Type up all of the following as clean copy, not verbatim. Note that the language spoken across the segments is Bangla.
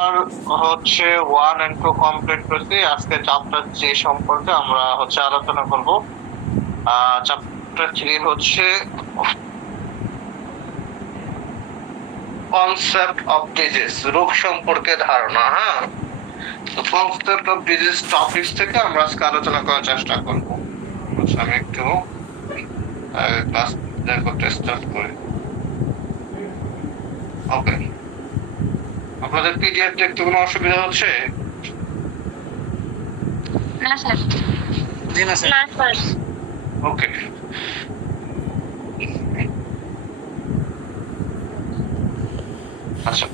আর হচ্ছে 1 and 2 কমপ্লিট করছি। আজকে চ্যাপ্টার 3 সম্পর্কে আমরা আলোচনা করব। চ্যাপ্টার 3 হচ্ছে কনসেপ্ট অফ ডিজিজ, রোগ সম্পর্কে ধারণা। তো কনসেপ্ট অফ ডিজিজ টপিকস থেকে আমরা আজকে আলোচনা করার চেষ্টা করব। আমি একটু ক্লাস করতে স্টার্ট করি। ওকে, আপনাদের পিডিএফ দেখতে কোনো অসুবিধা হচ্ছে? না স্যার। জি না স্যার। না স্যার। ওকে, আচ্ছা,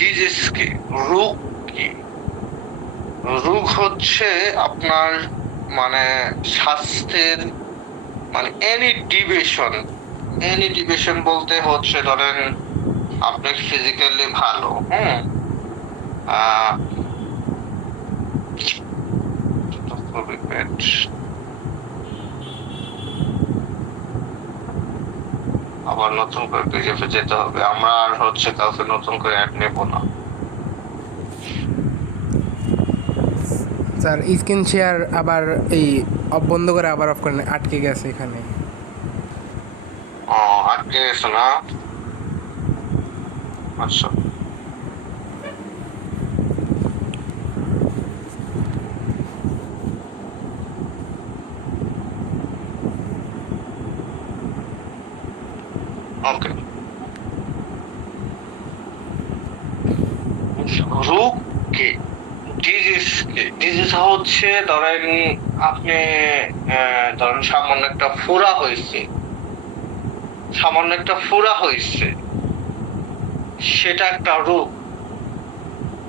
ডিজিজ কি, রোগ কি? রোগ হচ্ছে আপনার মানে স্বাস্থ্যের মানে এনি ডিভিশন বলতে হচ্ছে ধরেন আপনি ফিজিক্যালি ভালো, আবার নতুন করে পিডিএফে যেতে হবে। আমরা আর কাউকে নতুন করে অ্যাড নেব না। স্যার স্ক্রিন শেয়ার আবার এই অফ বন্ধ করে আবার অফ করেন, আটকে গেছে এখানে। আটকে গেছে না? আচ্ছা, ওকে। রোগ কি, ডিজিজ হচ্ছে ধরেন আপনি সামান্য একটা ফোড়া হয়েছে, সেটা একটা রোগ।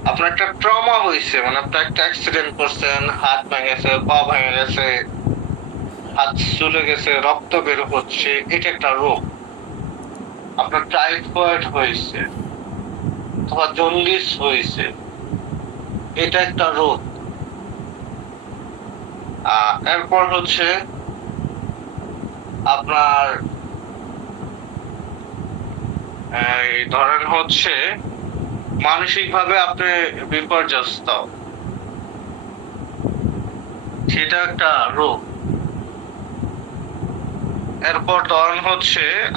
আপনার একটা ট্রমা হয়েছে, মানে আপনি একটা অ্যাক্সিডেন্ট করছেন, হাত ভেঙে গেছে, পা ভেঙে গেছে, হাত চলে গেছে, রক্ত বের হচ্ছে, এটা একটা রোগ। আপনার টাইফয়েড হয়েছে অথবা জন্ডিস হয়েছে, এটা একটা রোগ। এরপর আপনার ধরেন মানসিক ভাবে আপনি বিপর্যস্ত, সেটা একটা রোগ। এরপর ধরেন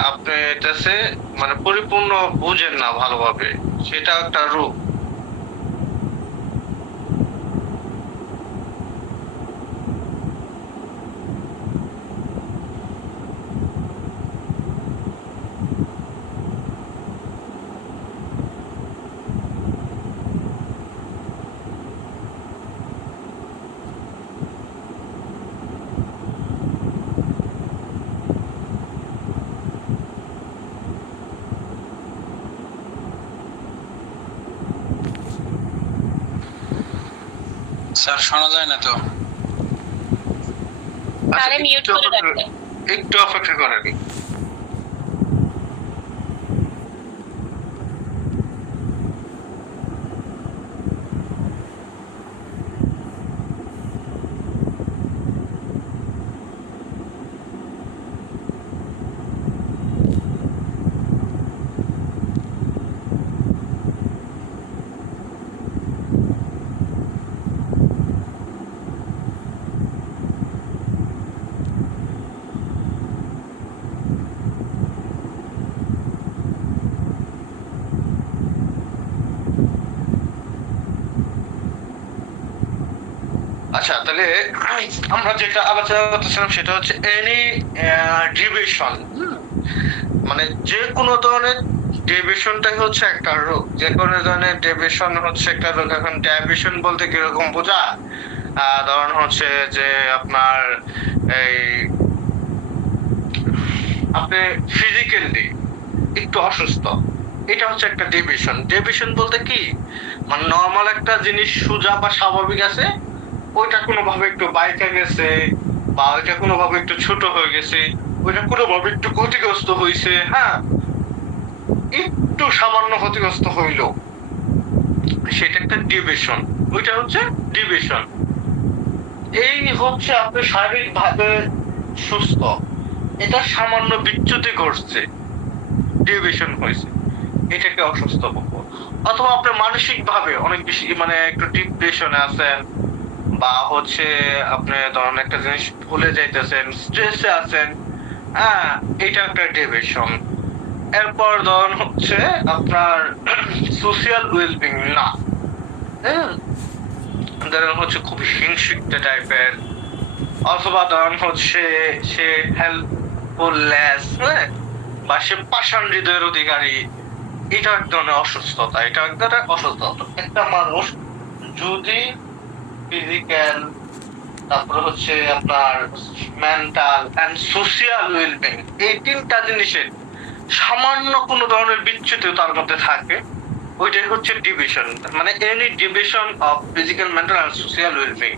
আপনি এটাছে মানে পরিপূর্ণ বুঝেন না ভালোভাবে, সেটা একটা রোগ। স্যার শোনা যায় না তো। আরে মিউট করে রাখতে। একটু অপেক্ষা করেন। আচ্ছা, তাহলে আমরা যেটা আলোচনা করতেছিলাম সেটা হচ্ছে এনি ডিভিশন, মানে যে কোনো ধরনের ডেভিয়েশনটাই হচ্ছে একটা রোগ। যে কোনো ধরনের ডেভিয়েশন হচ্ছে একটা রোগ। এখন ডেভিয়েশন বলতে কিরকম বোঝা? ধরুন যে আপনার এই আপনি ফিজিক্যালি একটু অসুস্থ, এটা হচ্ছে একটা ডেভিয়েশন বলতে কি, মানে নর্মাল একটা জিনিস সোজা বা স্বাভাবিক আছে, ওইটা কোনোভাবে একটু বাইকে গেছে, বা ওইটা কোনোভাবে একটু ছোট হয়ে গেছে, ওইটা কোনোভাবে একটু ক্ষতিগ্রস্ত হয়েছে, একটু সামান্য ক্ষতিগ্রস্ত হইল, সেটা একটা ডেভিয়েশন। ওইটা হচ্ছে ডেভিয়েশন। এই আপনি শারীরিক ভাবে সুস্থ, এটা সামান্য বিচ্যুতি ঘটছে, ডেভিয়েশন হয়েছে, এটাকে অসুস্থ বলবো। অথবা আপনি মানসিক ভাবে অনেক বেশি মানে একটু ডিপ্রেশনে আছেন, বা হচ্ছে আপনি ধরেন একটা জিনিস ভুলে যাইতেছেন, স্ট্রেসে আছেন, হ্যাঁ, এটা একটা ডিপ্রেশন। এরপর ধরুন হচ্ছে আপনার সোশিয়াল ওয়েলবিং না, হ্যাঁ, ধরেন হচ্ছে খুব হিংসুটে টাইপের, অথবা ধরেন হচ্ছে সে হেল্পফুলনেস, হ্যাঁ, বা সে পাষাণ হৃদয়ের অধিকারী, এটা এক ধরনের অসুস্থতা, এটা এক ধরনের অসুস্থতা। একটা মানুষ যদি ফিজিক্যাল, তারপরে হচ্ছে আপনার মেন্টাল এন্ড সোশিয়াল ওয়েলবিং, এই তিনটা জিনিসের সামান্য কোনো ধরনের বিচ্যুতি তার মধ্যে থাকে, ওইটাই হচ্ছে ডিভিশন। মানে any division of physical, mental and social wellbeing,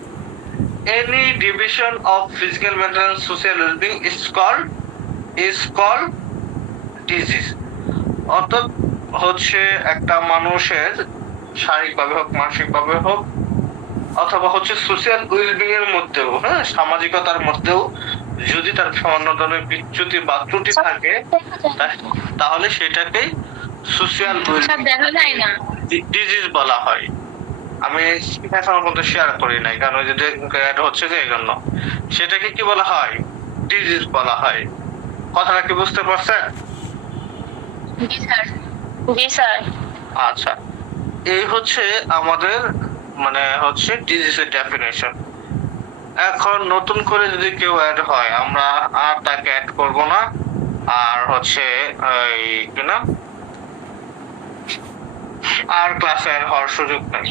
any division of physical, mental and social wellbeing is called disease. অর্থাৎ হচ্ছে একটা মানুষের শারীরিকভাবে হোক, মানসিকভাবে হোক, অথবা হচ্ছে সোশিয়াল ওয়েলবিং এর মধ্যেও, হ্যাঁ, সামাজিকতার মধ্যেও যদি তার সামান্য ধরনের বিচ্যুতি বা ত্রুটি থাকে, তাহলে সেটাকেই সোশিয়াল সব দেখা যায় না। ডিজিজ বলা হয়। আমি এখনো পর্যন্ত শেয়ার করি নাই, কারণ ওই যে অ্যাড হচ্ছে যে এই জন্য। সেটাকে কি বলা হয়? ডিজিজ বলা হয়। কথাটা কি বুঝতে পারছেন? জি স্যার। জি স্যার। আচ্ছা, এই হচ্ছে আমাদের মানে হচ্ছে ডিজিজের ডেফিনেশন। এখন নতুন করে যদি কেউ অ্যাড হয়, আমরা আর তাকে অ্যাড করব না, আর হচ্ছে এই কি না, আর ক্লাসে অ্যাড হওয়ার সুযোগ নেই।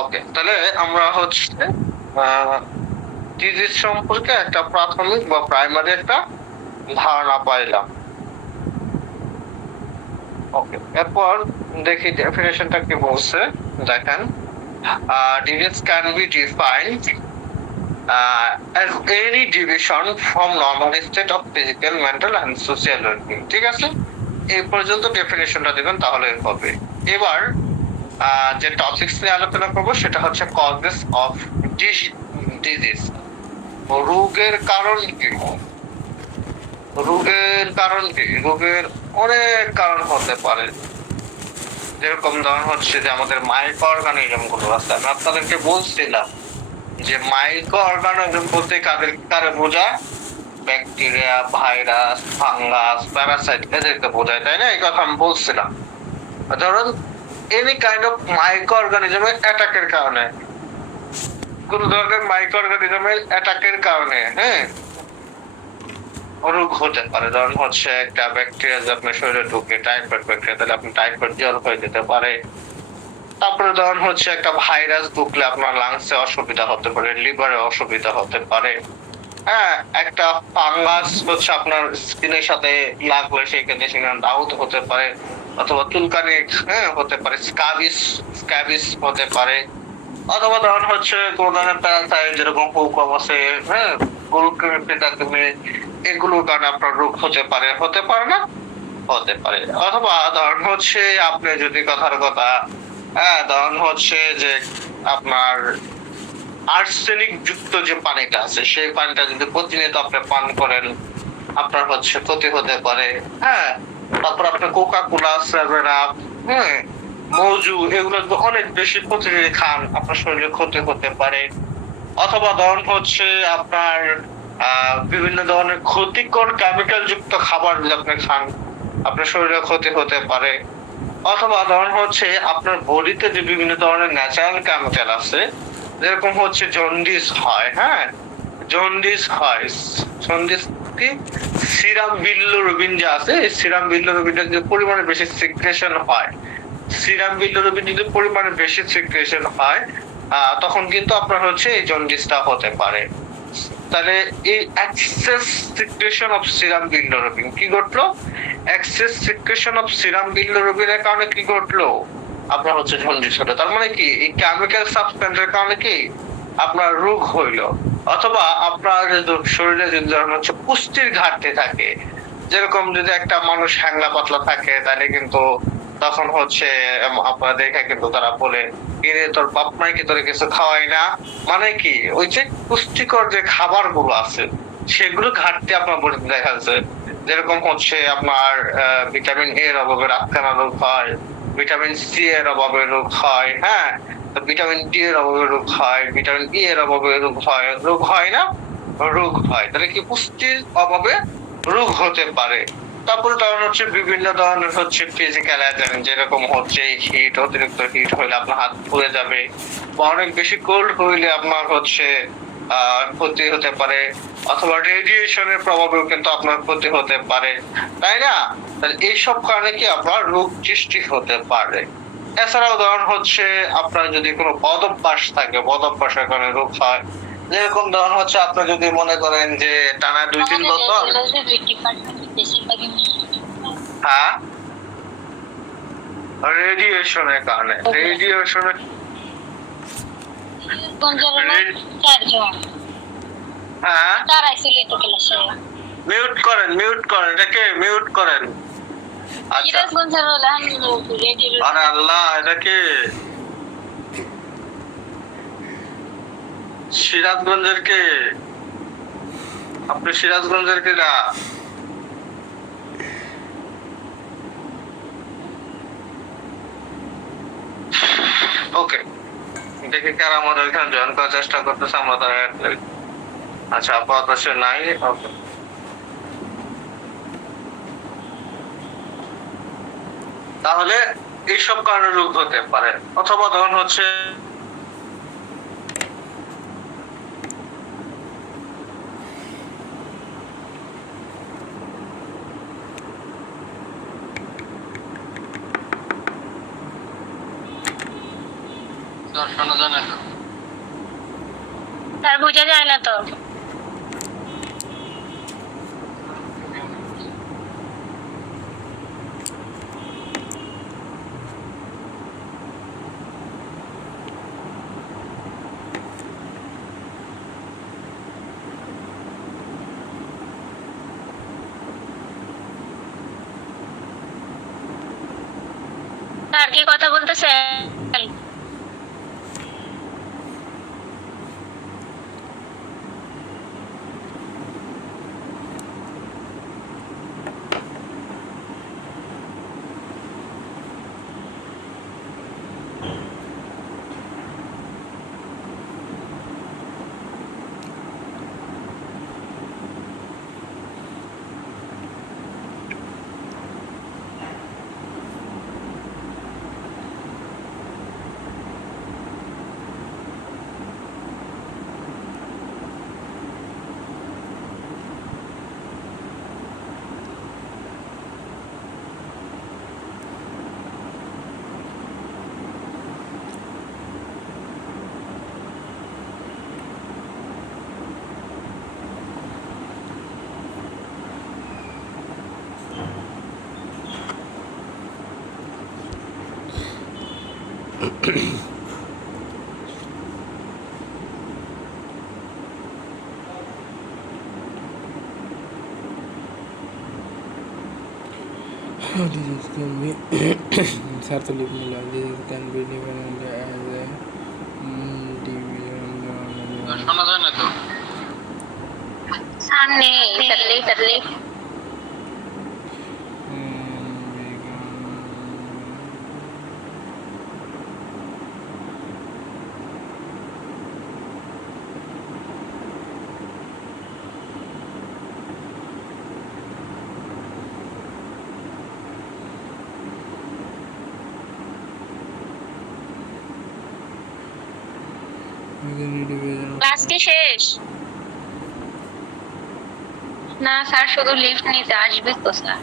ওকে, তাহলে আমরা হচ্ছে ডিজিজ সম্পর্কে একটা প্রাথমিক বা প্রাইমারি একটা ধারণা পাইলাম। ওকে, এরপর দেখি ডেফিনেশনটা কি বলছে। দেখেন, disease can be defined as any deviation from normal state of physical, mental and social well-being। ঠিক আছে, এই পর্যন্ত ডেফিনেশনটা দিবেন তাহলে হবে। এবার যে টপিকস নিয়ে আলোচনা করব সেটা হচ্ছে কজেস অফ ডিজিজ। রোগের কারণ কি? রোগের কারণ কি? রোগের অনেক কারণ হতে পারে। যেরকম ধরুন হচ্ছে যে আমাদের মাইক্রো অর্গানিজম গুলো আছে, আমি আপনাদেরকে বলছিলাম যে মাইক্রো অর্গানিজম বলতে কারে বোঝায়? ব্যাকটেরিয়া, ভাইরাস, ফাঙ্গাস, প্যারাসাইট, এদেরকে বোঝায়, তাই না? এই কথা আমি বলছিলাম। ধরুন এনি কাইন্ড অফ মাইক্রো অর্গানিজমের অ্যাটাকের কারণে, কোন ধরনের মাইক্রো অর্গানিজমের অ্যাটাকের কারণে, হ্যাঁ, রোগ হতে পারে। ধরুন হচ্ছে একটা ব্যাকটেরিয়া যদি আপনার শরীরে ঢুকে, টাইফয়েড ব্যাকটেরিয়া, তাহলে আপনি টাইফয়েড জ্বর হয়ে যেতে পারে। তারপরে ধরুন হচ্ছে একটা ভাইরাস ঢুকলে আপনার লাংসে অসুবিধা হতে পারে, লিভারে অসুবিধা হতে পারে। হ্যাঁ, একটা ফাঙ্গাস হচ্ছে আপনার স্কিনের সাথে লাগলে সেখানে আউট হতে পারে, অথবা চুলকানি, হ্যাঁ, হতে পারে, স্ক্যাবিস হতে পারে, অথবা ধরুন হচ্ছে কোন ধরনের প্যারাসাইট যেরকম হুকম আছে, হ্যাঁ, এগুলোর কারণে আপনার রোগ হতে পারে, হতে পারে না, হতে পারে। অথবা ধরুন হচ্ছে আপনি যদি কথার কথা, হ্যাঁ, ধরুন হচ্ছে যে আপনার আর্সেনিক যুক্ত যে পানিটা আছে, সেই পানিটা যদি প্রতিনিয়ত আপনি পান করেন, আপনার হচ্ছে ক্ষতি হতে পারে। হ্যাঁ, তারপর আপনি কোকা কোলা, সেভেন আপ, হ্যাঁ, মৌজু, এগুলো যদি অনেক বেশি প্রতিদিন খান, আপনার শরীরে ক্ষতি হতে পারে। অথবা ধরুন হচ্ছে আপনার বিভিন্ন ধরনের ক্ষতিকর কেমিক্যাল যুক্ত খাবার যদি আপনি খান, আপনার শরীরে ক্ষতি হতে পারে। অথবা ধরুন হচ্ছে আপনার বডিতে যে বিভিন্ন ধরনের ন্যাচারাল কেমিক্যাল আছে, যেরকম হচ্ছে জন্ডিস হয়, হ্যাঁ, জন্ডিস হয়। জন্ডিস কি? সিরাম বিলিরুবিন যে আছে, এই সিরাম বিলিরুবিনের যে পরিমাণে বেশি সিক্রেশন হয়, সিরাম বিলিরুবিন যদি পরিমাণে বেশি সিক্রেশন হয়, তখন কিন্তু আপনার হচ্ছে এই জন্ডিসটা হতে পারে। তাহলে এই excess secretion of serum bilirubin কি ঘটলো? এক্সেস সিক্রেশন অফ সিরাম বিলিরুবিনের কারণে কি ঘটলো? আপনার হচ্ছে জন্ডিস হলো। তার মানে কি এই কেমিক্যাল সাবস্টেন্সের কারণে কি আপনার রোগ হইলো। অথবা আপনার শরীরে যদি ধরুন হচ্ছে পুষ্টির ঘাটতি থাকে, যেরকম যদি একটা মানুষ হ্যাংলা পাতলা থাকে, তাহলে কিন্তু তখন হচ্ছে আপনারা দেখে কিন্তু তারা বলে, এরে তোর বাপ মাই কি তোর কিছু খাওয়াই না? মানে কি ওই যে পুষ্টিকর যে খাবার গুলো আছে সেগুলো ঘাটতি আপনার বডিতে দেখা যাচ্ছে। যেরকম হচ্ছে আপনার ভিটামিন এ এর অভাবে রাতকানা রোগ হয়, ভিটামিন সি এর অভাবে রোগ হয়, হ্যাঁ, তো ভিটামিন ডি এর অভাবে রোগ হয়, ভিটামিন ই এর অভাবে রোগ হয় না, রোগ হয়। তাহলে কি পুষ্টির অভাবে রোগ হতে পারে। তারপরে ধরেন হচ্ছে বিভিন্ন ধরনের হচ্ছে ফিজিক্যাল অ্যাটাক, যেরকম হচ্ছে হিট, অতিরিক্ত হিট হইলে আপনার হাত পুড়ে যাবে, বা অনেক বেশি কোল্ড হইলে আপনার হচ্ছে ক্ষতি হতে পারে, অথবা রেডিয়েশনের প্রভাবেও কিন্তু আপনার ক্ষতি হতে পারে, তাই না? তাহলে এইসব কারণে কি আপনার রোগ সৃষ্টি হতে পারে। এছাড়াও ধরুন হচ্ছে আপনার যদি কোনো বদভ্যাস থাকে, বদভ্যাসের কারণে রোগ হয়। যেরকম ধরুন হচ্ছে আপনি যদি মনে করেন যে টানা 2-3 বোতল, হ্যাঁ, রেডিয়েশনের কারণে, রেডিয়েশনের, হ্যাঁ, মিউট করেন এটাকে, মিউট করেন। আচ্ছা, আরে আল্লাহ, এটা কি সিরাজগঞ্জের কে? আপনি সিরাজগঞ্জের কে না? ওকে, দেখি কারা আমাদের এখানে জয়েন করার চেষ্টা করতেছে, আমরা তারা অ্যাড করি। আচ্ছা, আপাতত সে নাই। ওকে, তাহলে এইসব কারণে রোগ হতে পারে, অথবা ধরুন হচ্ছে স্যার শোনা যায় না তো। স্যার বোঝা যায় না তো। স্যার কি কথা বলতেছেন? Disease can be certainly disease can be defined as a sir শোনা যায় না তো। সামনে ইতালি ক্লাস কি শেষ? না স্যার, শুধু লিফট নিতে আসবে তো স্যার।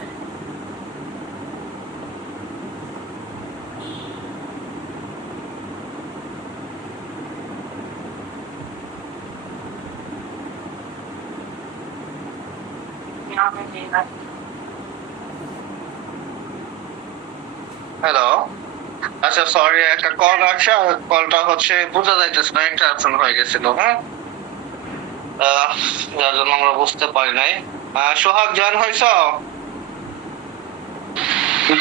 হ্যালো, আচ্ছা সরি, একটা কল আসছে, কলটা হচ্ছে বোঝা যাইতেছে না, ইন্টারাপশন হয়ে গেছিল, হ্যাঁ, যার জন্য আমরা বুঝতে পারি নাই। সোহাগ জয়েন হয়েছ?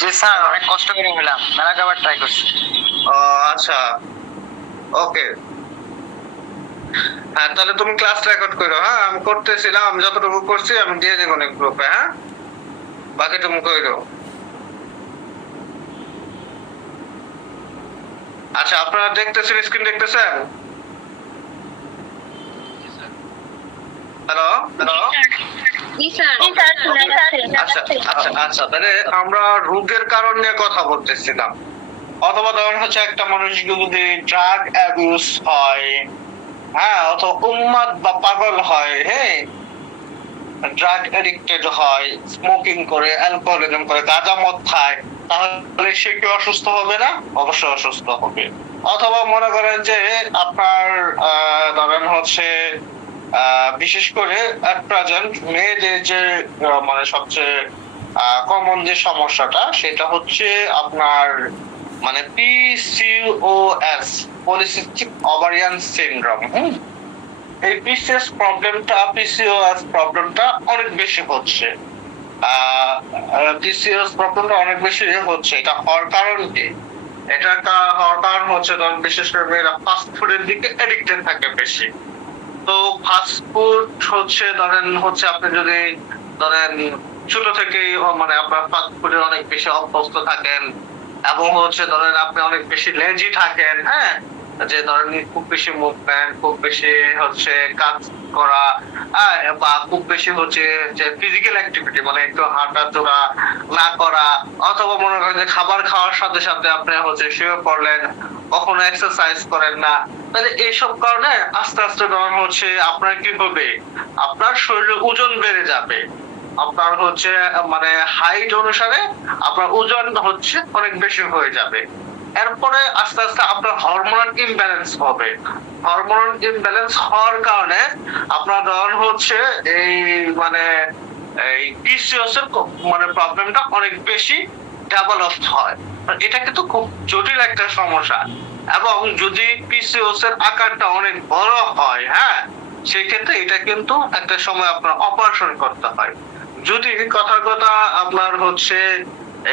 জি স্যার, অনেক কষ্ট করে হলাম, মেলা যাবার ট্রাই করছি। আচ্ছা, ওকে, হ্যাঁ, তাহলে তুমি ক্লাস রেকর্ড করো। হ্যাঁ, আমি করতেছিলাম, আমি যতটুকু করছি আমি দিয়ে দেবো গ্রুপে। হ্যাঁ, বাকিটা মুখ হয়ে দাও। আচ্ছা, আপনারা দেখতেছেন, স্ক্রিন দেখতেছেন? Hello hello. জি স্যার শোনা যাচ্ছে। আচ্ছা, তাহলে আমরা রোগের কারণ নিয়ে কথা বলতেছিলাম। অথবা ধরেন হচ্ছে একটা মানুষ যদি ড্রাগ অ্যাবিউজ হয়, হ্যাঁ, অথবা উন্মাদ বা পাগল হয়, হ্যাঁ, ড্রাগ এডিক্টেড হয়, স্মোকিং করে, অ্যালকোহলিজম করে, গাঁজা মদ খায়, তাহলে সে কি অসুস্থ হবে না? অবশ্যই অসুস্থ হবে। অথবা মনে করেন যে আপনার ধরেন হচ্ছে বিশেষ করে অ্যাট প্রেজেন্ট মেয়েদের যে মানে সবচেয়ে কমন যে সমস্যাটা, সেটা হচ্ছে আপনার মানে PCOS, পলিসিস্টিক ওভারিয়ান সিনড্রোম। এই PCOS প্রবলেমটা অনেক বেশি হচ্ছে। PCOS প্রবলেমটা অনেক বেশি হচ্ছে। এটা হওয়ার কারণ কি? এটা হওয়ার কারণ হচ্ছে ধরেন বিশেষ করে মেয়েরা ফাস্ট ফুডের দিকে এডিক্টেড থাকে বেশি। তো ফাস্ট ফুড হচ্ছে ধরেন হচ্ছে আপনি যদি ধরেন ছোট থেকেই মানে আপনার ফাস্ট ফুডে অনেক বেশি অভ্যস্ত থাকেন এবং হচ্ছে ধরেন আপনি অনেক বেশি লেজি থাকেন, হ্যাঁ, যে ধরেন খুব বেশি মুভমেন্ট, খুব বেশি হচ্ছে কাজ করা, বা খুব বেশি হচ্ছে যে ফিজিক্যাল অ্যাক্টিভিটি মানে একটু হাঁটা চলা না করা, অথবা মনে করেন যে খাবার খাওয়ার সাথে সাথে আপনি হচ্ছে শুয়ে পড়লেন, কখনো এক্সারসাইজ করেন না, তাহলে এইসব কারণে আস্তে আস্তে ধরেন হচ্ছে আপনার কি হবে, আপনার শরীরের ওজন বেড়ে যাবে। আপনার হচ্ছে মানে হাইট অনুসারে আপনার ওজন হচ্ছে অনেক বেশি হয়ে যাবে। এরপরে আস্তে আস্তে আপনার হরমোনাল ইমব্যালেন্স হবে। হরমোনাল ইমব্যালেন্স হওয়ার কারণে আপনার ধরেন হচ্ছে এই মানে এই PCOS এর মানে প্রবলেমটা অনেক বেশি ডেভেলপ হয়। এটা কিন্তু খুব জটিল একটা সমস্যা, এবং যদি PCOS এর আকারটা অনেক বড় হয়, হ্যাঁ, সেই ক্ষেত্রে এটা কিন্তু একটা সময় আপনার অপারেশন করতে হয়। যদি কথার কথা আপনার হচ্ছে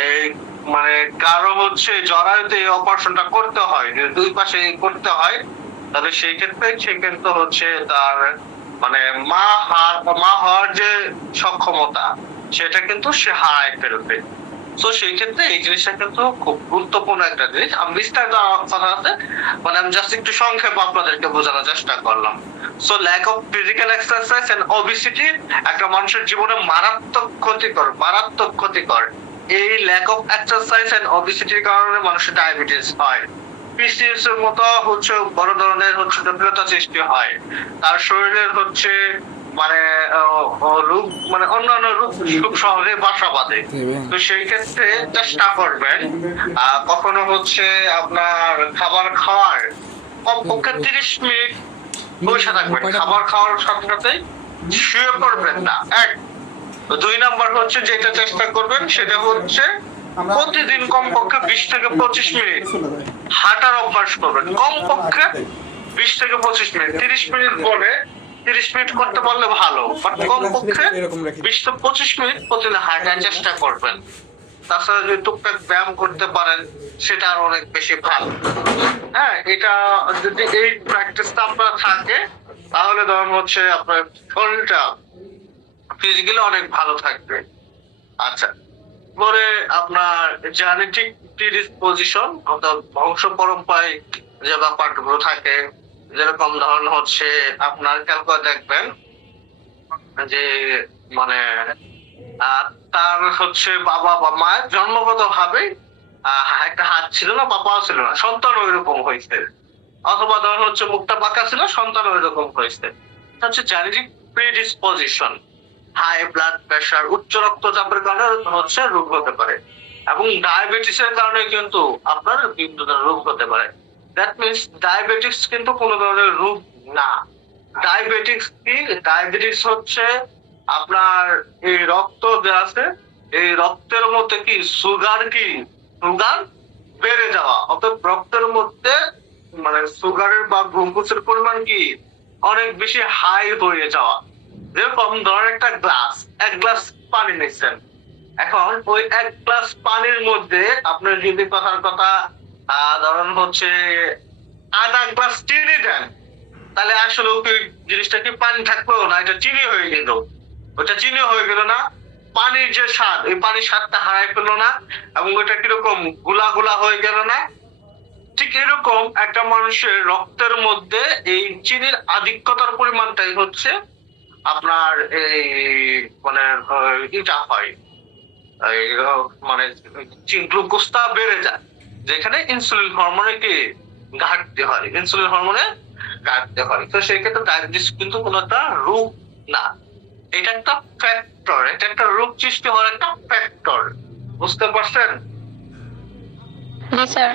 এই মানে কারো হচ্ছে জরায়ুতে এই অপারেশনটা করতে হয়, যে দুই পাশে করতে হয়, তাহলে সেই ক্ষেত্রে সে কিন্তু হচ্ছে তার মানে মা হওয়ার যে সক্ষমতা, সেটা কিন্তু সে হারায় ফেলবে। তো সেই ক্ষেত্রে এই জিনিসটা কিন্তু খুব গুরুত্বপূর্ণ একটা জিনিস। আমি বিস্তারিত কথা আছে মানে আমি জাস্ট একটু সংক্ষেপে আপনাদেরকে বোঝানোর চেষ্টা করলাম। So lack of physical exercise and obesity একটা মানুষের জীবনে মারাত্মক ক্ষতিকর। এই ল্যাক অফ এক্সারসাইজ এন্ড ওবেসিটির কারণে মানুষের ডায়াবেটিস হয়। PCOS এর মতো হচ্ছে বড় ধরনের হচ্ছে জটিলতা সৃষ্টি হয়। তার শরীরের হচ্ছে মানে রোগ মানে অন্যান্য রোগ খুব সহজে বাসা বাঁধে। তো সেই ক্ষেত্রে চেষ্টা করবেন কখনো হচ্ছে আপনার খাবার খাওয়ার কমপক্ষে 30 মিনিট বসে থাকবেন, খাবার খাওয়ার সাথে সাথে শুয়ে পড়বেন না। এক, 2 নাম্বার হচ্ছে যেটা চেষ্টা করবেন সেটা হচ্ছে প্রতিদিন কমপক্ষে 20 থেকে 25 মিনিট হাঁটার অভ্যাস করবেন। কমপক্ষে 20 থেকে 25 মিনিট, 30 মিনিট বলে 30 মিনিট করতে পারলে ভালো, বাট কমপক্ষে 20 থেকে 25 মিনিট প্রতিদিন হাঁটার চেষ্টা করবেন। তাছাড়া যদি টুকটাক ব্যায়াম করতে পারেন সেটা আর অনেক বেশি ভালো। হ্যাঁ, এটা যদি এই প্র্যাকটিসটা আপনার থাকে তাহলে ধরুন হচ্ছে আপনার শরীরটা ফিজিক্যালি অনেক ভালো থাকবে। আচ্ছা, পরে আপনার জেনেটিক প্রিডিসপোজিশন অর্থাৎ বংশ পরম্পরায় যে ব্যাপারগুলো থাকে, যেরকম ধরুন হচ্ছে আপনার খেয়াল করে দেখবেন যে মানে তার হচ্ছে বাবা বা মায়ের জন্মগত ভাবে একটা হাত ছিল না, বাবাও ছিল না, সন্তান ওইরকম হয়েছে। অথবা ধরুন হচ্ছে মুখটা বাঁকা ছিল, সন্তান ওইরকম হয়েছে। এটা হচ্ছে genetic predisposition. High blood pressure, উচ্চ রক্তচাপের কারণে হচ্ছে রোগ হতে পারে, এবং ডায়াবেটিসের কারণে কিন্তু আপনার বিভিন্ন ধরনের রোগ হতে পারে। দ্যাট মিনস ডায়াবেটিস কিন্তু কোনো ধরনের রোগ না। ডায়াবেটিস হচ্ছে আপনার এই রক্ত যে আছে, এই রক্তের মধ্যে কি সুগার বেড়ে যাওয়া, অর্থাৎ রক্তের মধ্যে মানে সুগারের বা গ্লুকোজের পরিমাণ কি অনেক বেশি হাই হয়ে যাওয়া। যেরকম ধরেন এক গ্লাস পানি নিচ্ছেন, এখন ওই 1 গ্লাস পানির মধ্যে আপনার যদি কথার কথা ধরেন হচ্ছে আধা গ্লাস চিনি দেন, তাহলে আসলে ওই জিনিসটা কি পানি থাকলো না, এটা চিনি হয়ে গেল, ওটা চিনি হয়ে গেল না। পানির যে স্বাদ, ওই পানির স্বাদটা হারাই ফেললো না, এবং ওইটা কিরকম গুলা গুলা হয়ে গেল না? ঠিক এরকম একটা মানুষের রক্তের মধ্যে এই চিনির আধিক্যতার পরিমাণটাই হচ্ছে আপনার এই মানে ইটা হয়, এই মানে গ্লুকোজটা বেড়ে যায়, যেখানে ইনসুলিন হরমোনের কি ঘাটতি হয়, ইনসুলিন হরমোনের ঘাটতি হয়। তো সেই ক্ষেত্রে ডায়াবেটিস কিন্তু কোনো একটা রোগ না, এটা একটা ফ্যাক্টর, এটা একটা রোগ সৃষ্টি হওয়ার একটা ফ্যাক্টর। বুঝতে পারছেন? জি স্যার।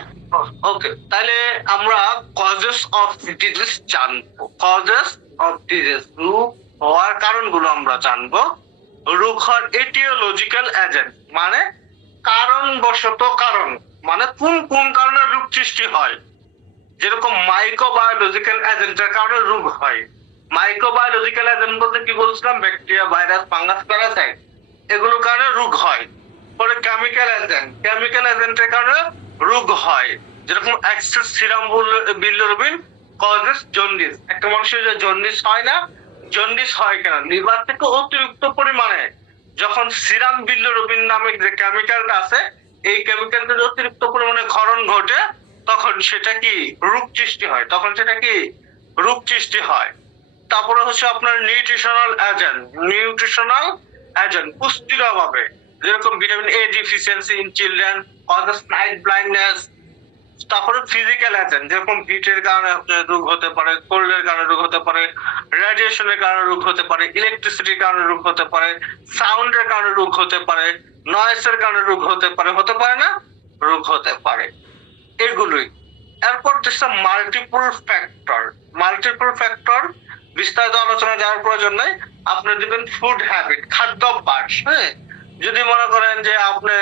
ওকে, তাহলে আমরা কজেস অফ ডিজিজ জানবো। কজেস অফ ডিজিজ, রোগ হওয়ার কারণগুলো আমরা জানবো। রোগ হওয়ার এটিওলজিক্যাল এজেন্ট মানে কারণবশত কারণ, মানে কোন কোন কারণে রোগ সৃষ্টি হয়। যেরকম মাইক্রোবায়োলজিক্যাল এজেন্টের কারণে রোগ হয়। মাইক্রোবায়োলজিক্যাল এজেন্ট বলতে কি বলছিলাম? ব্যাকটেরিয়া, ভাইরাস, ফাঙ্গাস, প্যারাসাইট, এগুলোর কারণে রোগ হয়। পরে কেমিক্যাল এজেন্ট, কেমিক্যাল এজেন্টের কারণে রোগ হয়। যেরকম excess serum bilirubin causes jaundice. একটা মানুষের যে জন্ডিস হয় না, জন্ডিস হয় কেন? লিভার থেকে অতিরিক্ত পরিমাণে যখন সিরাম বিলিরুবিন নামে যে কেমিক্যালটা আছে, এই কেমিক্যালটার অতিরিক্ত পরিমাণে ক্ষরণ ঘটে, তখন সেটা কি রোগ সৃষ্টি হয়, তখন সেটা কি রোগ সৃষ্টি হয়। তারপরে হচ্ছে আপনার নিউট্রিশনাল এজেন্ট, নিউট্রিশনাল এজেন্ট পুষ্টির অভাবে, যেরকম vitamin A deficiency in children causes night blindness. তারপরে ফিজিক্যাল এজেন্ট, যেরকম হিটের কারণে রোগ হতে পারে, কোল্ডের কারণে রোগ হতে পারে, রেডিয়েশনের কারণে রোগ হতে পারে, ইলেকট্রিসিটির কারণে রোগ হতে পারে, সাউন্ডের কারণে রোগ হতে পারে, নয়েসের কারণে রোগ হতে পারে, হতে পারে না? রোগ হতে পারে। এগুলোই। এরপর হচ্ছে মাল্টিপল ফ্যাক্টর। মাল্টিপল ফ্যাক্টর বিস্তারিত আলোচনা যাওয়ার প্রয়োজন নেই। আপনি দিবেন ফুড হ্যাবিট, খাদ্যাভ্যাস। হ্যাঁ, যদি মনে করেন যে আপনি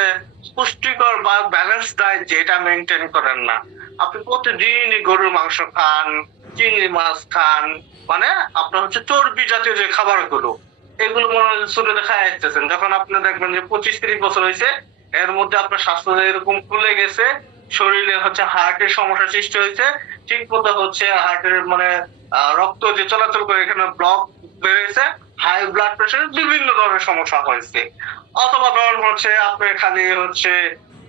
পুষ্টিকর বা ব্যালেন্স ডায়েট যেটা মেনটেন করেন না, আপনি প্রতিদিনই গরুর মাংস খান, চিংড়ি মাছ খান, মানে আপনার হচ্ছে চর্বি জাতীয় যে খাবারগুলো, এগুলো মনে হয় শুরু দেখা যাচ্ছেন। যখন আপনি দেখবেন যে 25-30 বছর হয়েছে, এর মধ্যে আপনার স্বাস্থ্য এরকম খুলে গেছে, শরীরে হচ্ছে হার্টের সমস্যা সৃষ্টি হয়েছে, ঠিক মতো হচ্ছে হার্টের মানে রক্ত যে চলাচল করে এখানে ব্লক বেড়েছে, হাই ব্লাড প্রেশার, বিভিন্ন ধরনের সমস্যা হয়েছে। অথবা ধরুন হচ্ছে আপনি খালি হচ্ছে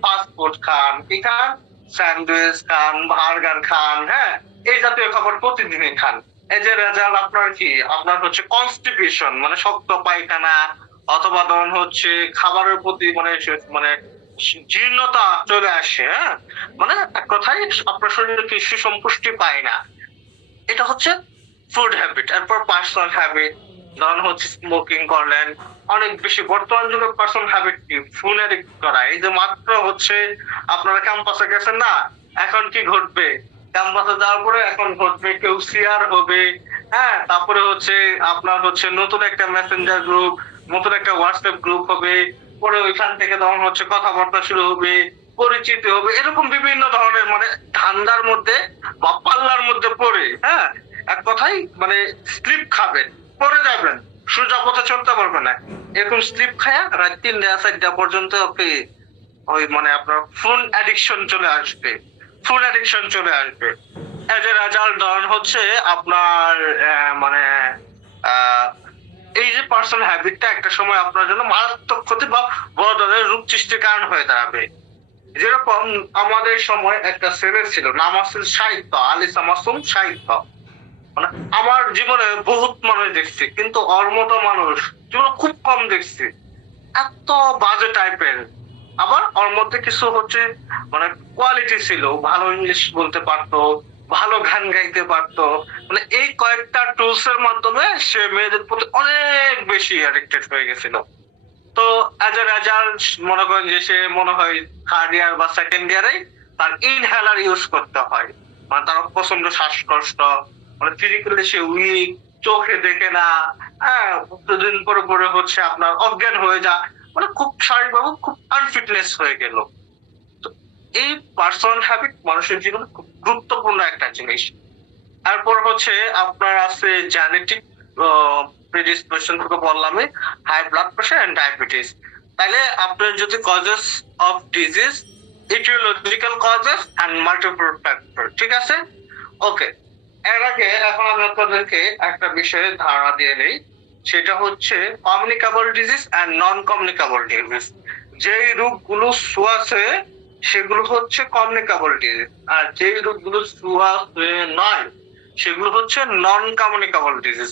ফাস্ট ফুড খান, কি খান? স্যান্ডউইচ খান, বার্গার খান, হ্যাঁ, এই জাতীয় খাবার প্রতিদিনই খান। এই যে রেজাল্ট আপনার কি, আপনার হচ্ছে কনস্টিপেশন মানে শক্ত পায়খানা, অথবা ধরুন হচ্ছে খাবারের প্রতি মানে জীর্ণতা চলে আসে। হ্যাঁ, মানে এক কথায় আপনার শরীরে কি সুসম্পুষ্টি পায় না। এটা হচ্ছে ফুড হ্যাবিট। এরপর পার্সোনাল হ্যাবিট, ধরুন হচ্ছে স্মোকিং করলেন, অনেক বেশি বর্তমান যুগে পার্সোনাল হ্যাবিট কি ফোন এডিক্ট করা। এই যে মাত্র হচ্ছে আপনারা ক্যাম্পাসে গেছেন না, এখন কি ঘটবে? ক্যাম্পাসে যাওয়ার পরে এখন ঘটবে কেউ সিআর হবে, হ্যাঁ, তারপরে হচ্ছে আপনার হচ্ছে নতুন একটা মেসেঞ্জার গ্রুপ, নতুন একটা হোয়াটসঅ্যাপ গ্রুপ হবে, পরে ওইখান থেকে তখন হচ্ছে কথাবার্তা শুরু হবে, পরিচিতি হবে, এরকম বিভিন্ন ধরনের মানে ধান্দার মধ্যে বা পাল্লার মধ্যে পড়ে, হ্যাঁ, এক কথাই মানে স্লিপ খাবেন, পড়ে যাবেন, সোজা পথে চলতে পারবে না। এরকম স্লিপ খায়া রাত 3টা-4টা পর্যন্ত আপনি ওই মানে আপনার ফোন অ্যাডিকশন চলে আসবে, ফোন অ্যাডিকশন চলে আসবে। এজ এ রেজাল্ট ধরুন হচ্ছে আপনার মানে এই যে পার্সোনাল হ্যাবিটটা একটা সময় আপনার জন্য মারাত্মক ক্ষতি বা বড় ধরনের রোগ সৃষ্টির কারণ হয়ে দাঁড়াবে। যেরকম আমাদের সময় একটা ছেলে ছিল, নাম আছে সাহিত্য, আলিসা মাসুম সাহিত্য। মানে আমার জীবনে বহুত মানুষ দেখছি, কিন্তু ওর মতো মানুষ জীবনে খুব কম দেখছি, এত বাজে টাইপের। আবার ওর মধ্যে কিছু হচ্ছে মানে কোয়ালিটি ছিল, ভালো ইংলিশ বলতে পারতো, ভালো গান গাইতে পারতো, মানে এই কয়েকটা টুলস এর মাধ্যমে সে মেয়েদের প্রতি অনেক বেশি অ্যাডিক্টেড হয়ে গেছিল। তো অ্যাজ এ রেজাল্ট মনে করেন যে সে মনে হয় থার্ড ইয়ার বা সেকেন্ড ইয়ারে তার ইনহেলার ইউজ করতে হয়, মানে তার প্রচন্ড শ্বাসকষ্ট, মানে ফিজিক্যালি সে উইক, চোখে দেখে না, হ্যাঁ, দুদিন পরে পরে হচ্ছে আপনার অজ্ঞান হয়ে যা, মানে খুব শারীরিকভাবে খুব আনফিটনেস হয়ে গেল। তো এই পার্সোনাল হ্যাবিট মানুষের জীবনে খুব গুরুত্বপূর্ণ একটা জিনিস। তারপর হচ্ছে আপনার আছে জেনেটিক প্রেডিসপোজিশন থেকে বললামই, high blood pressure and diabetes. তাহলে আপনার যদি causes of disease, etiological causes and multiple factor, ঠিক আছে? ওকে, এর আগে এখন আমি আপনাদেরকে একটা বিষয়ে ধারণা দিয়ে নেই। সেটা হচ্ছে communicable disease and non communicable disease. যেই রোগগুলো ছোঁয়াচে সেগুলো হচ্ছে কমিউনিকেবল ডিজিজ, আর যেই রোগগুলো ছোঁয়াচে নয় সেগুলো হচ্ছে নন কমিউনিকেবল ডিজিজ।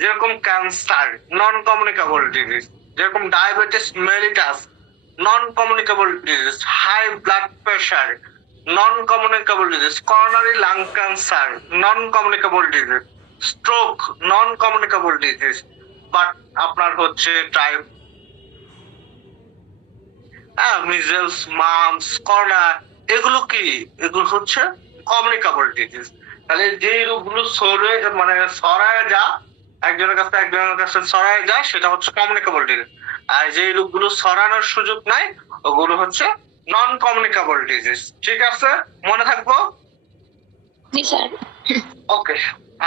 যেরকম ক্যান্সার নন কমিউনিকেবল ডিজিজ, যেরকম diabetes mellitus non communicable disease, high blood pressure non communicable disease, coronary lung cancer non communicable disease, stroke non communicable disease. But আপনার হচ্ছে টাইপ মিজেলস, মাম্পস, করোনা এগুলো কি? এগুলো হচ্ছে কমিউনিকেবল ডিজিজ। তাহলে যে রোগগুলো ছড়ায় একজনের কাছে ছড়ায় যায় সেটা হচ্ছে কমিউনিকেবল ডিজিজ, আর যে রোগগুলো ছড়ানোর সুযোগ নাই ওগুলো হচ্ছে নন কমিউনিকেবল ডিজিজ। ঠিক আছে, মনে থাকবো? জি স্যার। ওকে,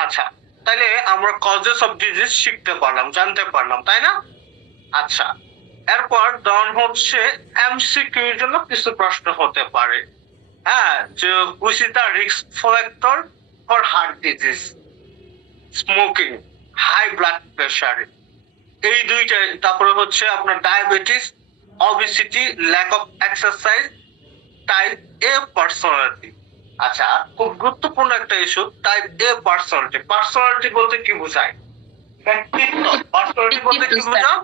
আচ্ছা, তাহলে আমরা কজেস অফ ডিজিজ শিখতে পারলাম, জানতে পারলাম, তাই না? আচ্ছা, এরপর ধরুন হচ্ছে এমসিকিউ এর জন্য কিছু প্রশ্ন হতে পারে। হ্যাঁ, যে which is the risk factor for heart disease, smoking, high blood pressure, এই দুইটাই। তারপরে হচ্ছে আপনার diabetes, obesity, lack of exercise, type A personality. আচ্ছা, খুব গুরুত্বপূর্ণ একটা issue, type A personality. Personality বলতে কি বোঝায়? ব্যক্তিত্ব। পার্সোনালিটি বলতে কি বোঝায়?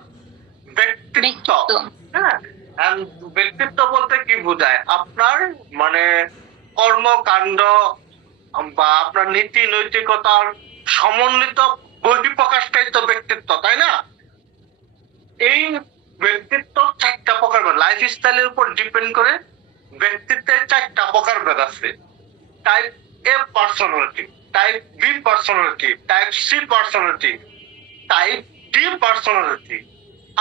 ব্যক্তিত্ব। হ্যাঁ, and ব্যক্তিত্ব বলতে কি বোঝায়? আপনার কর্মকাণ্ড বা আপনার নীতি নৈতিকতার সমন্বিত বহিঃপ্রকাশটাই তো ব্যক্তিত্ব, তাই না? এই ব্যক্তিত্ব চারটা প্রকার, লাইফ স্টাইলের উপর ডিপেন্ড করে ব্যক্তিত্বের চারটা প্রকারভেদ আছে। Type A personality, type B personality, type C personality, type D personality.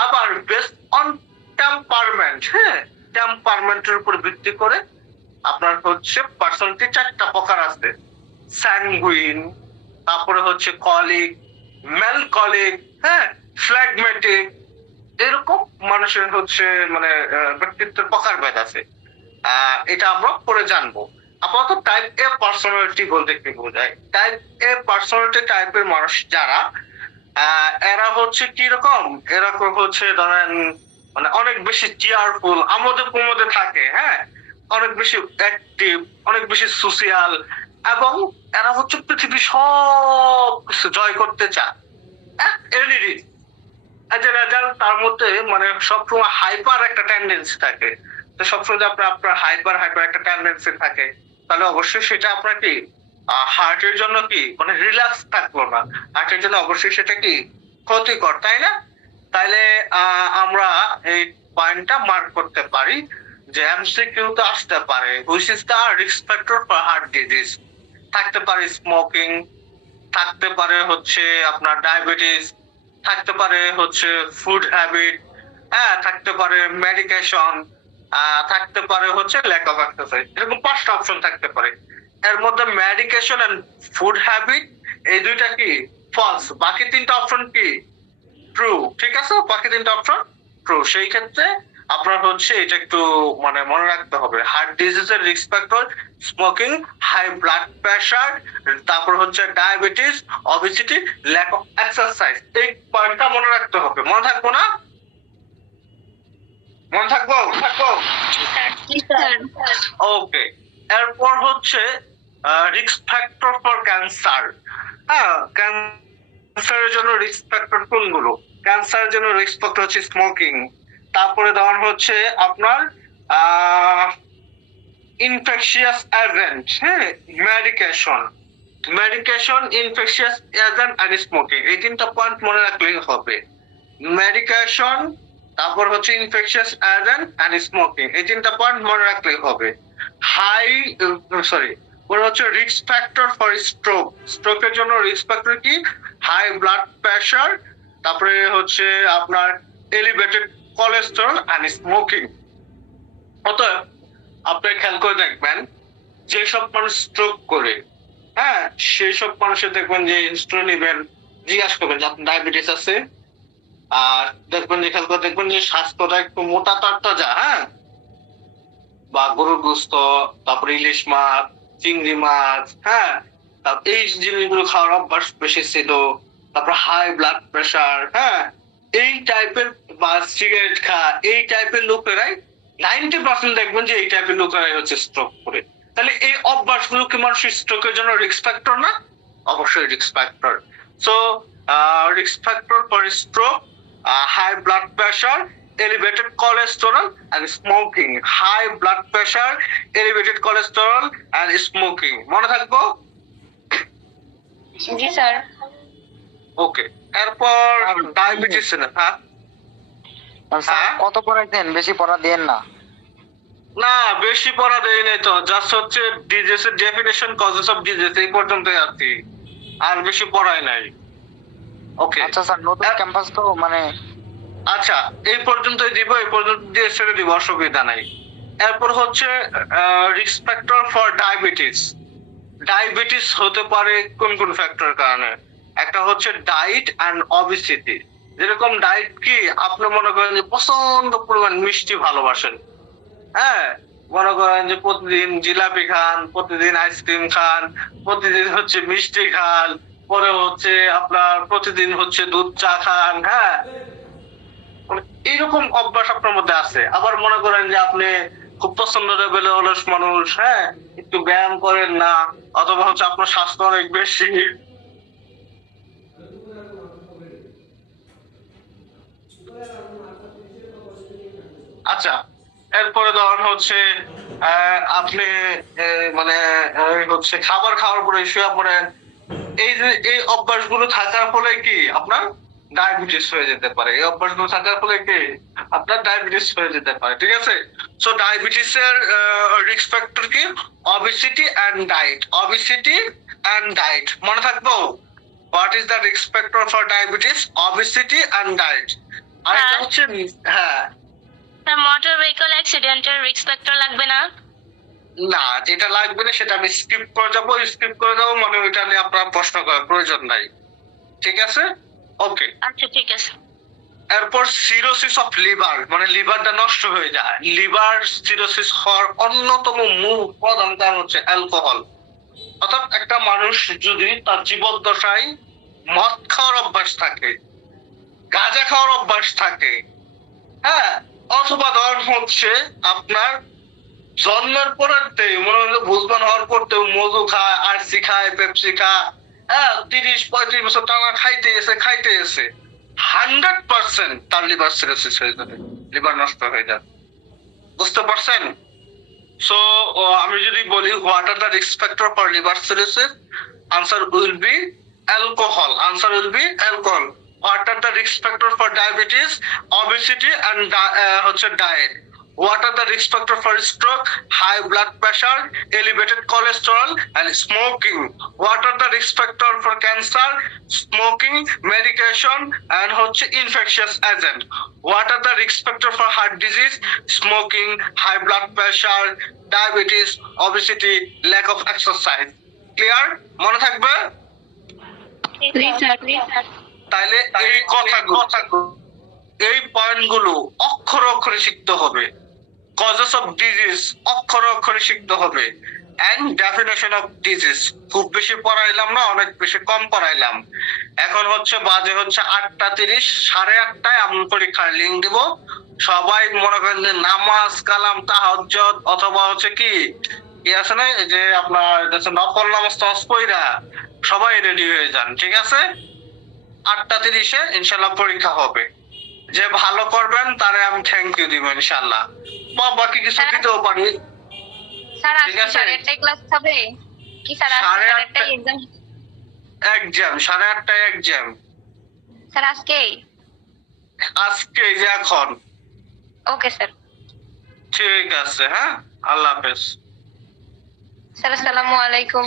আবার বেসড অন টেম্পারমেন্ট, হ্যাঁ, টেম্পারমেন্টের উপর ভিত্তি করে আপনার হচ্ছে পার্সোনালিটি চারটা প্রকার আছে। স্যাঙ্গুইন, তারপরে হচ্ছে কলিক, মেলকলিক, হ্যাঁ, ফ্ল্যাগমেটিক, এরকম মানুষের হচ্ছে ব্যক্তিত্বের প্রকারভেদ আছে। এটা আমরা পরে জানবো। আপাতত টাইপ এ পার্সোনালিটি বলতে কি বোঝায়? টাইপ এ পার্সোনালিটি টাইপের মানুষ যারা, এরা হচ্ছে কি রকম? এরকম হচ্ছে ধরেন অনেক বেশি চিয়ারফুল, আমোদে প্রমোদে থাকে, হ্যাঁ, অনেক বেশি অ্যাক্টিভ, অনেক বেশি সোশিয়াল, এবং এরা হচ্ছে পৃথিবী সব কিছু জয় করতে চায়। তার মধ্যে সবসময় হাইপার একটা টেন্ডেন্সি থাকে। তো সবসময় আপনার হাইপার একটা টেন্ডেন্সি থাকে, তাহলে অবশ্যই সেটা আপনার কি হার্টের জন্য কি রিল্যাক্স থাকলো না, হার্টের জন্য অবশ্যই সেটা কি ক্ষতিকর, তাই না? তাইলে আমরা এই পয়েন্টটা মার্ক করতে পারি যে এমসিকিউ তো আসতে পারে, which is the risk factor for heart disease. থাকতে পারে স্মোকিং, থাকতে পারে হচ্ছে আপনার ডায়াবেটিস, থাকতে পারে হচ্ছে ফুড হ্যাবিট, হ্যাঁ, থাকতে পারে মেডিকেশন, থাকতে পারে হচ্ছে ল্যাক অফ এক্সারসাইজ। এরকম 5টা অপশন থাকতে পারে। এর মধ্যে মেডিকেশন এন্ড ফুড হ্যাবিট এই দুইটা কি ফলস, বাকি 3টা অপশন কি ট্রু। ঠিক আছে, বাকি 3টা অপশন ট্রু। সেই ক্ষেত্রে আপনার হচ্ছে এটা একটু মনে রাখতে হবে। হার্ট ডিজিজের risk factor smoking, high blood pressure, তারপর হচ্ছে diabetes, obesity, lack of exercise. এই পয়েন্টটা মনে রাখতে হবে। মনে থাকবো না? মনে থাকবো? ওকে, এরপর হচ্ছে রিস্ক ফ্যাক্টর ফর ক্যান্সার। হ্যাঁ, ক্যান্সারের জন্য রিস্ক ফ্যাক্টর কোনগুলো? ক্যান্সারের জন্য রিস্ক ফ্যাক্টর হচ্ছে স্মোকিং, তারপরে দেওয়া হচ্ছে আপনার ইনফেকশিয়াস এজেন্ট, হ্যাঁ, মেডিকেশন, ইনফেকশিয়াস এজেন্ট আর স্মোকিং। এই 3টা পয়েন্ট মনে রাখলেই হবে। মেডিকেশন, তারপর হচ্ছে ইনফেকশিয়াস এজেন্ট আর স্মোকিং, এই 3টা পয়েন্ট মনে রাখলেই হবে। ওরা হচ্ছে রিস্ক ফ্যাক্টর ফর স্ট্রোক। স্ট্রোকের জন্য রিস্ক ফ্যাক্টর কি? হাই ব্লাড প্রেশার, তারপরে হচ্ছে আপনার এলিভেটেড কোলেস্টেরল এন্ড স্মোকিং। অতএব আপনি খেয়াল করে দেখবেন যেসব মানুষ স্ট্রোক করে, হ্যাঁ, সেই সব মানুষের দেখবেন যে হিস্ট্রি নেবেন, জিজ্ঞাসা করবেন যে আপনার ডায়াবেটিস আছে, আর দেখবেন যে খেয়াল করে দেখবেন যে স্বাস্থ্যটা একটু মোটা তাজা, হ্যাঁ, বা গরুর গোস্ত, তারপরে ইলিশ মাছ, চিংড়ি মাছ, হ্যাঁ, এই জিনিসগুলো খাওয়ার অভ্যাস বেশি ছিল। তারপর হাই ব্লাড প্রেশার, হ্যাঁ, এই টাইপের বা সিগারেট খাওয়া এই টাইপের লোকেরাই 90% দেখবেন যে এই টাইপের লোকেরাই হচ্ছে স্ট্রোক করে। তাহলে এই অভ্যাসগুলো কি মানুষের স্ট্রোকের জন্য রিস্ক ফ্যাক্টর না? অবশ্যই risk factor. So risk factor for stroke, high blood pressure, elevated cholesterol and smoking. High blood pressure, elevated cholesterol and smoking. মনে থাকবো? জি স্যার। ওকে, এরপর ডায়াবেটিস না? হ্যাঁ স্যার কত পড়াইছেন, বেশি পড়া দেন না। না, বেশি পড়া দেই নাই তো, জাস্ট হচ্ছে ডিজিজের ডেফিনিশন, কজেস অফ ডিজিজ এই পর্যন্তই আর কি, আর বেশি পড়াই নাই। ওকে আচ্ছা স্যার, নতুন ক্যাম্পাস তো মানে আচ্ছা, এই পর্যন্তই দিব, এই পর্যন্ত দিয়ে ছেড়ে দিব, অসুবিধা নাই। এরপর হচ্ছে risk factor for diabetes. Diabetes হতে পারে কোন কোন ফ্যাক্টর কারণে? একটা হচ্ছে ডায়েট অ্যান্ড অবিসিটি। যেরকম ডায়েট কি, আপনি মনে করেন যে প্রচন্ড পরিমাণ মিষ্টি ভালোবাসেন, হ্যাঁ, মনে করেন যে প্রতিদিন জিলাপি খান, প্রতিদিন আইসক্রিম খান, প্রতিদিন হচ্ছে মিষ্টি খান, পরে হচ্ছে আপনার প্রতিদিন হচ্ছে দুধ চা খান, হ্যাঁ, মানে এইরকম অভ্যাস আপনার মধ্যে আছে। আবার মনে করেন যে আপনি খুব প্রচন্ড লেভেলে অলস মানুষ, হ্যাঁ, একটু ব্যায়াম করেন না, অথবা হচ্ছে আপনার স্বাস্থ্য অনেক বেশি। আচ্ছা, এরপরে ধরেন হচ্ছে আপনি মানে হচ্ছে খাবার খাওয়ার পরে শুয়ে পড়েন। এই যে এই অভ্যাসগুলো থাকার ফলে কি আপনার ডায়াবেটিস হয়ে যেতে পারে। এই অভ্যাসগুলো থাকার ফলে কি আপনার ডায়াবেটিস হয়ে যেতে পারে, ঠিক আছে? সো ডায়াবেটিস এর রিস্ক ফ্যাক্টর কি? Obesity and diet. Obesity and diet মনে থাকবো? What is the risk factor for diabetes? Obesity and diet. আরেকটা হ্যাঁ। হচ্ছে হ্যাঁ, স্যার মোটর ভেহিকল অ্যাক্সিডেন্টের রিস্ক ফ্যাক্টর লাগবে না? না, যেটা লাগবে না সেটা আমি স্কিপ করে যাবো। স্কিপ করে যাবো মানে ওইটা নিয়ে আপনার প্রশ্ন করার প্রয়োজন নাই, ঠিক আছে? ওকে, আচ্ছা ঠিক আছে। এরপর সিরোসিস অফ লিভার, মানে লিভারটা নষ্ট হয়ে যায়। লিভার সিরোসিস হওয়ার অন্যতম মূল প্রধান কারণ হচ্ছে অ্যালকোহল। অর্থাৎ একটা মানুষ যদি তার জীবদ্দশায় মদ খাওয়ার অভ্যাস থাকে, গাঁজা খাওয়ার অভ্যাস থাকে, হ্যাঁ, অথবা ধরুন হচ্ছে আপনার জন্মের পরেতেই মনে হলো বুঝবান হওয়ার পরতেও মধু খায়, আরসি খায়, পেপসি খায়, হ্যাঁ, 30-35 বছর টানা খাইতে এসে 100% তার লিভার সিরোসিস হয়ে যাবে, লিভার নষ্ট হয়ে যাবে। বুঝতে পারছেন? সো আমি যদি বলি what are the risk factor for liver cirrhosis, answer will be alcohol. Answer will be alcohol. What are the risk factor for diabetes? Obesity and হচ্ছে diet. What are the risk factors for stroke? High blood pressure, elevated cholesterol, and smoking. What are the risk factors for cancer? Smoking, medication, and infectious agent. What are the risk factors for heart disease? Smoking, high blood pressure, diabetes, obesity, lack of exercise. Clear? মনে থাকবে? জি স্যার। তাইলে এই কথাগুলো, এই পয়েন্টগুলো অক্ষরে অক্ষরে শিখতে হবে। কজেস অফ ডিজিজ অক্ষরে অক্ষরে শিখতে হবে, এন্ড ডেফিনেশন অফ ডিজিজ। খুব বেশি পড়াইলাম না, অনেক বেশি কম পড়াইলাম। এখন বাজে 8:30, 8:30টায় আমি পরীক্ষার লিঙ্ক দিব। সবাই মনে করেন যে নামাজ কালাম তাহাজ্জুদ অথবা কি আছে না যে আপনার নফল নামাজ টামাজ পড়া সবাই রেডি হয়ে যান, ঠিক আছে? 8:30-এ ইনশাল্লাহ পরীক্ষা হবে। যে ভালো করবেন তারে আমি থ্যাংক ইউ দিব ইনশাল্লাহ, বা বাকি কিছু দিতেও পারি। স্যার ঠিক আজকে আছে। 8:30টায় ক্লাস হবে কি স্যার? আজকে 8:30টায় এক্সাম। এক্সাম 8:30টায় এক্সাম। স্যার আজকে যে এখন। Okay sir. ঠিক আছে, হ্যাঁ, আল্লাহ হাফেজ। স্যার আসসালামু আলাইকুম।